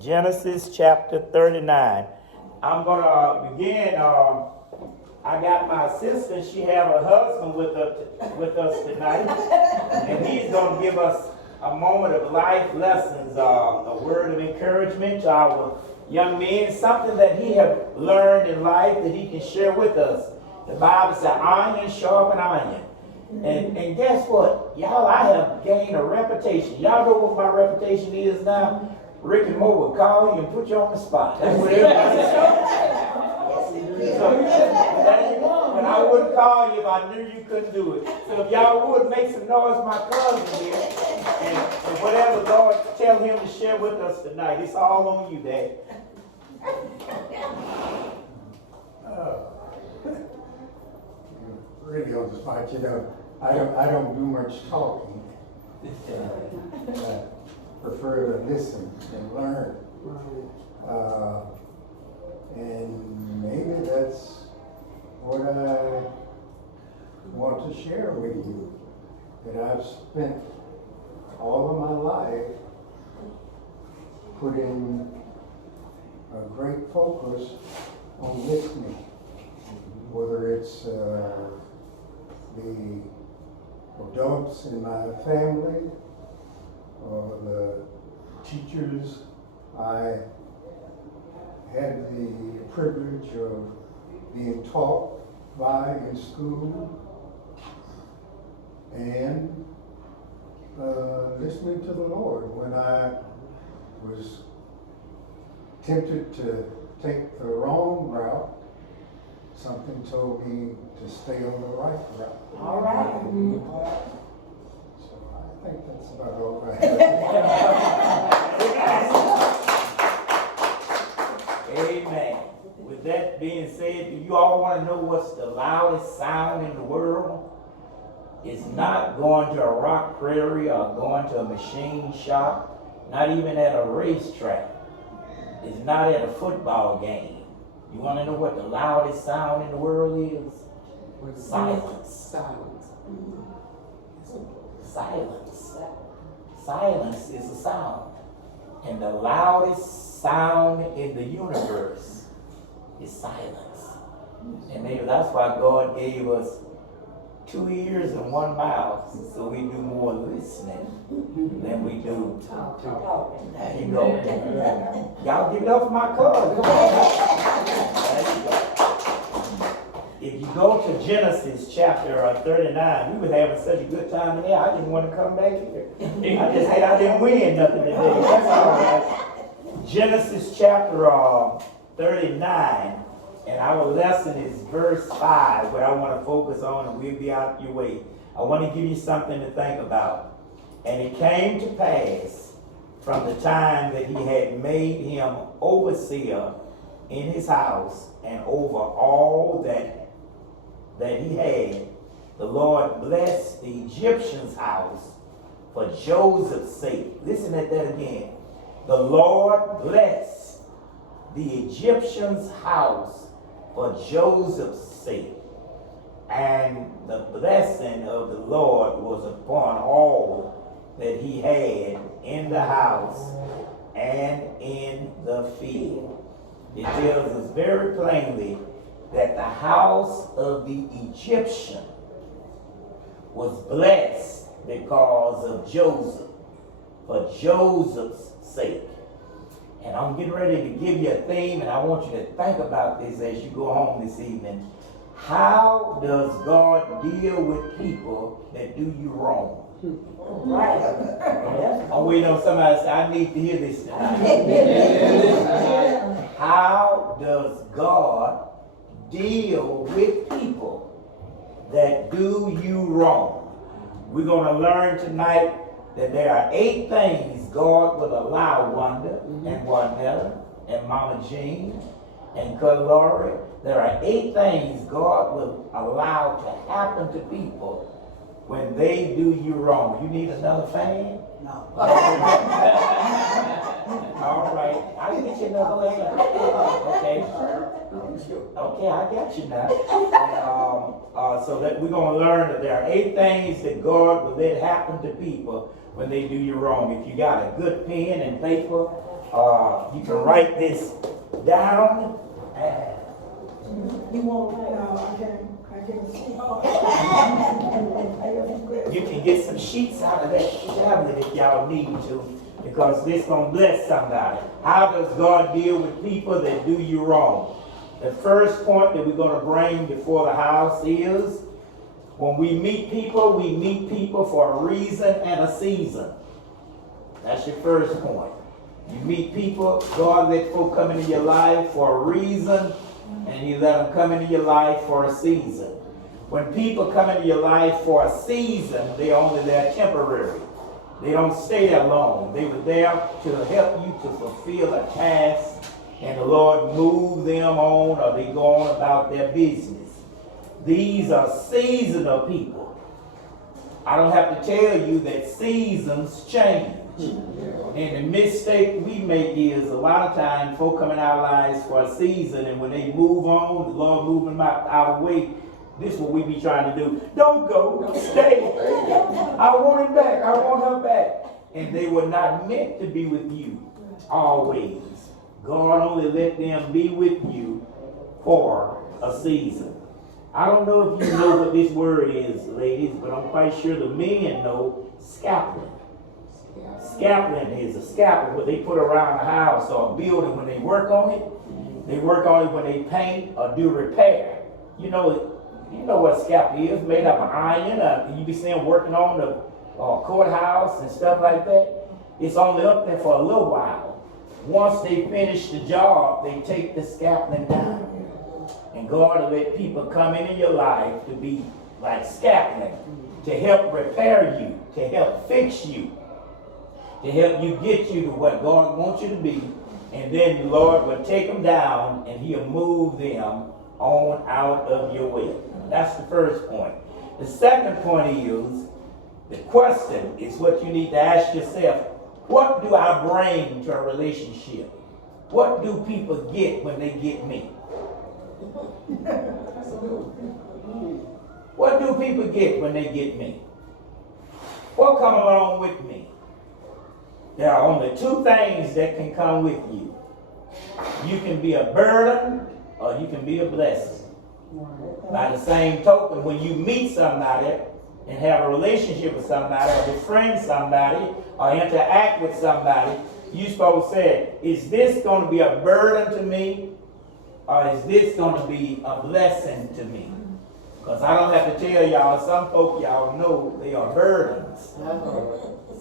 Genesis chapter 39. I'm going to begin. I got my assistant. She have her husband with us tonight. And he's going to give us a moment of life lessons, a word of encouragement to our young men, something that he have learned in life that he can share with us. The Bible says, iron sharpen iron. And guess what? Y'all, I have gained a reputation. Y'all know what my reputation is now? Rick and Mo will call you and put you on the spot. That's what everybody says. But I wouldn't call you if I knew you couldn't do it. So if y'all would make some noise, my cousin here, and whatever Lord tell him to share with us tonight, it's all on you, Dad. Really on the spot, you know. I don't do much talking. Prefer to listen and learn. And maybe that's what I want to share with you. That I've spent all of my life putting a great focus on listening. Whether it's the adults in my family or the teachers I had the privilege of being taught by in school, and listening to the Lord when I was tempted to take the wrong route. Something told me to stay on the right route. All right. So I think that's about all I have. Amen. With that being said, do you all want to know what's the loudest sound in the world? It's not going to a rock prairie or going to a machine shop, not even at a racetrack. It's not at a football game. You want to know what the loudest sound in the world is? Silence. Silence. Silence. Silence is a sound. And the loudest sound in the universe is silence. And maybe that's why God gave us 2 ears and 1 mouth, so we do more listening than we do talking. There you go. Y'all give it up for my cousin. There you go. If you go to Genesis chapter 39, we were having such a good time in there. I didn't want to come back here. I just said I didn't win nothing today. That's all right. Genesis chapter 39. And our lesson is verse 5, what I want to focus on, and we'll be out your way. I want to give you something to think about. And it came to pass from the time that he had made him overseer in his house and over all that he had, the Lord blessed the Egyptian's house for Joseph's sake. Listen at that again. The Lord blessed the Egyptian's house for Joseph's sake. And the blessing of the Lord was upon all that he had in the house and in the field. It tells us very plainly that the house of the Egyptian was blessed because of Joseph, for Joseph's sake. And I'm getting ready to give you a theme, and I want you to think about this as you go home this evening. How does God deal with people that do you wrong? Right. I'm waiting on somebody to say, I need to hear this tonight. How does God deal with people that do you wrong? We're going to learn tonight that there are 8 things God will allow Wanda and Juanetta and Mama Jean and Cousin Lori. There are 8 things God will allow to happen to people when they do you wrong. You need another fan? No. All right. I can get you another fan. Okay. Okay, I got you now. And, so that we're going to learn that there are 8 things that God will let happen to people when they do you wrong. If you got a good pen and paper, you can write this down. You won't write. No, I can't see. You can get some sheets out of that tablet if y'all need to, because this gonna bless somebody. How does God deal with people that do you wrong? The first point that we're gonna bring before the house is, when we meet people for a reason and a season. That's your first point. You meet people, God let folk come into your life for a reason, and you let them come into your life for a season. When people come into your life for a season, they're only there temporary. They don't stay there long. They were there to help you to fulfill a task, and the Lord moved them on, or they go on about their business. These are seasonal people. I don't have to tell you that seasons change. And the mistake we make is, a lot of times folk come in our lives for a season, and when they move on, the Lord move them out our way. This is what we be trying to do. Don't go, stay. I want him back, I want her back. And they were not meant to be with you always. God only let them be with you for a season. I don't know if you know what this word is, ladies, but I'm quite sure the men know scaffolding. Scaffolding is a scaffold what they put around a house or a building when they work on it. They work on it when they paint or do repair. You know what scaffold is, made up of iron. You be seeing working on the courthouse and stuff like that. It's only up there for a little while. Once they finish the job, they take the scaffolding down. And God will let people come into your life to be like scaffolding, to help repair you, to help fix you, to help you get you to what God wants you to be. And then the Lord will take them down and he'll move them on out of your way. That's the first point. The second point is, the question is what you need to ask yourself. What do I bring to a relationship? What do people get when they get me? What do people get when they get me? What come along with me? There are only two things that can come with you. You can be a burden or you can be a blessing. By the same token, when you meet somebody and have a relationship with somebody or befriend somebody or interact with somebody, you're supposed to say, is this going to be a burden to me? Or is this going to be a blessing to me? Because I don't have to tell y'all, some folk y'all know they are burdens.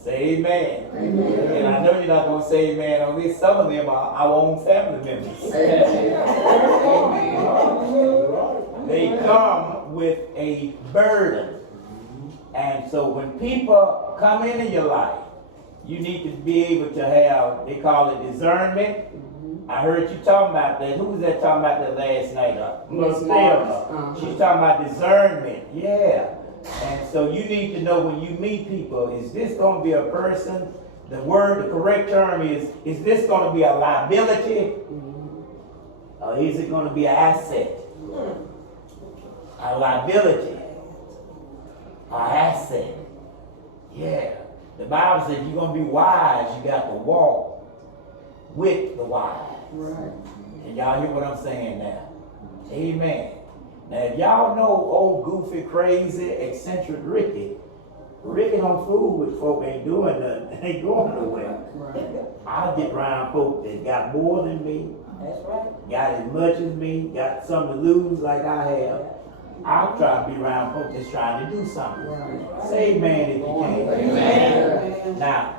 Say amen. Amen. And I know you're not going to say amen on this. Some of them are our own family members. They come with a burden. And so when people come into your life, you need to be able to have, they call it discernment. I heard you talking about that. Who was that talking about that last night? She's talking about discernment. Yeah. And so you need to know when you meet people, is this going to be a person? The correct term is this going to be a liability? Or is it going to be an asset? A liability. An asset. Yeah. The Bible says you're going to be wise, you got to walk with the wise. Right. And y'all hear what I'm saying now? Amen. Now if y'all know old goofy, crazy, eccentric Ricky don't fool with folk, ain't doing nothing, ain't going nowhere. Right. I'll get around folk that got more than me. That's right. Got as much as me, got something to lose like I have. I'll try to be around folk that's trying to do something. Right. Say amen if you can. Amen. Now,